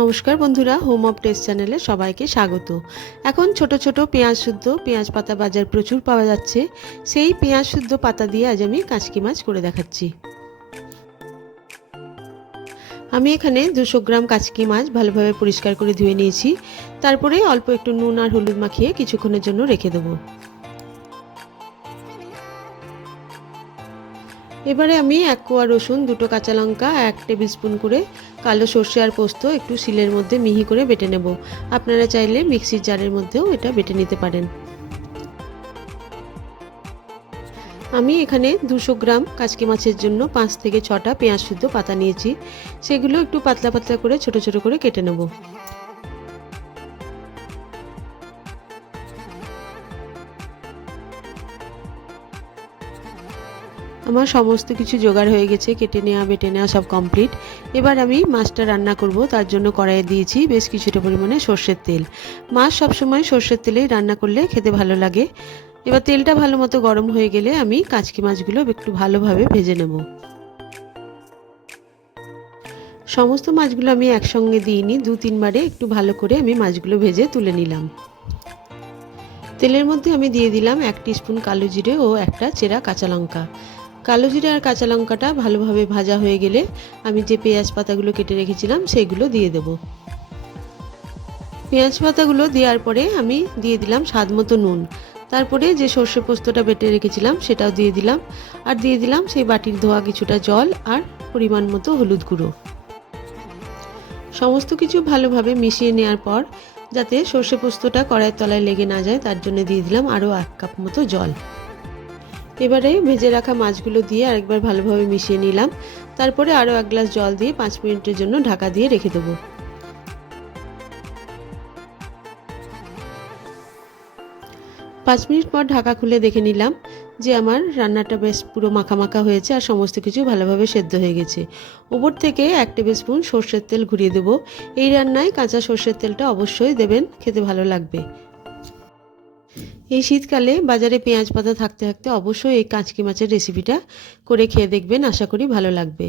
নমস্কার বন্ধুরা, home of test চ্যানেলে সবাইকে স্বাগত। এখন ছোট ছোট পেঁয়াজ শুদ্ধ পেঁয়াজ পাতা বাজার প্রচুর পাওয়া যাচ্ছে। সেই পেঁয়াজ শুদ্ধ পাতা দিয়ে আজ আমি কাচকি মাছ করে দেখাচ্ছি। আমি এখানে 200 গ্রাম কাচকি মাছ ভালোভাবে পরিষ্কার করে ধুয়ে নিয়েছি। তারপরে অল্প একটু নুন আর হলুদ মাখিয়ে কিছুক্ষণের জন্য রেখে দেবো। এবারে আমি 1 কোয়া রসুন, 2টো কাঁচা লঙ্কা, 1 টেবিল স্পুন করে কালো সর্ষে আর পোস্ত একটু শিলের মধ্যে মিহি করে বেটে নেব। আপনারা চাইলে মিক্সির জারের মধ্যেও এটা বেটে নিতে পারেন। আমি এখানে 200 গ্রাম কাচকি মাছের জন্য 5 থেকে 6টা পেঁয়াজ শুদ্ধ পাতা নিয়েছি। সেগুলো একটু পাতলা পাতলা করে ছোট ছোট করে কেটে নেব। আমার সমস্ত কিছু জোগাড় হয়ে গেছে, কেটে নেওয়া বেটে নেওয়া সব কমপ্লিট। এবার আমি মাছটা রান্না করব। তার জন্য কড়াইয়ে দিয়েছি বেশ কিছুটা পরিমাণে সর্ষের তেল। মাছ সবসময় সর্ষের তেলেই রান্না করলে খেতে ভালো লাগে। এবার তেলটা ভালো মতো গরম হয়ে গেলে আমি কাচকি মাছগুলো একটু ভালোভাবে ভেজে নেব। সমস্ত মাছগুলো আমি একসঙ্গে দিইনি, 2-3 বারে একটু ভালো করে আমি মাছগুলো ভেজে তুলে নিলাম। তেলের মধ্যে আমি দিয়ে দিলাম 1 টিস্পুন কালো জিরে ও একটা চেরা কাঁচা লঙ্কা। কালো জিরে আর কাঁচা লঙ্কাটা ভালোভাবে ভাজা হয়ে গেলে আমি যে পেঁয়াজ পাতাগুলো কেটে রেখেছিলাম সেগুলো দিয়ে দেব। পেঁয়াজ পাতাগুলো দেওয়ার পরে আমি দিয়ে দিলাম স্বাদ মতো নুন। তারপরে যে সর্ষে পোস্তটা বেটে রেখেছিলাম সেটাও দিয়ে দিলাম, আর দিয়ে দিলাম সেই বাটির ধোয়া কিছুটা জল আর পরিমাণ মতো হলুদ গুঁড়ো। সমস্ত কিছু ভালোভাবে মিশিয়ে নেওয়ার পর যাতে সর্ষে পোস্তটা কড়াইয়ের তলায় লেগে না যায় তার জন্য দিয়ে দিলাম আরও 1 কাপ মতো জল। এবারে ভেজে রাখা মাছগুলো দিয়ে আরেকবার ভালোভাবে মিশিয়ে নিলাম। তারপরে আরও 1 গ্লাস জল দিয়ে 5 মিনিটের জন্য ঢাকা দিয়ে রেখে দেবো। 5 মিনিট পর ঢাকা খুলে দেখে নিলাম যে আমার রান্নাটা বেশ পুরো মাখা মাখা হয়েছে আর সমস্ত কিছু ভালোভাবে সেদ্ধ হয়ে গেছে। উপর থেকে 1 টেবিল স্পুন সর্ষের তেল ঘুরিয়ে দেবো। এই রান্নায় কাঁচা সর্ষের তেলটা অবশ্যই দেবেন, খেতে ভালো লাগবে। এই শীতকালে বাজারে পেঁয়াজ পাতা থাকতে থাকতে অবশ্যই এই কাচকি মাছের রেসিপিটা করে খেয়ে দেখবেন, আশা করি ভালো লাগবে।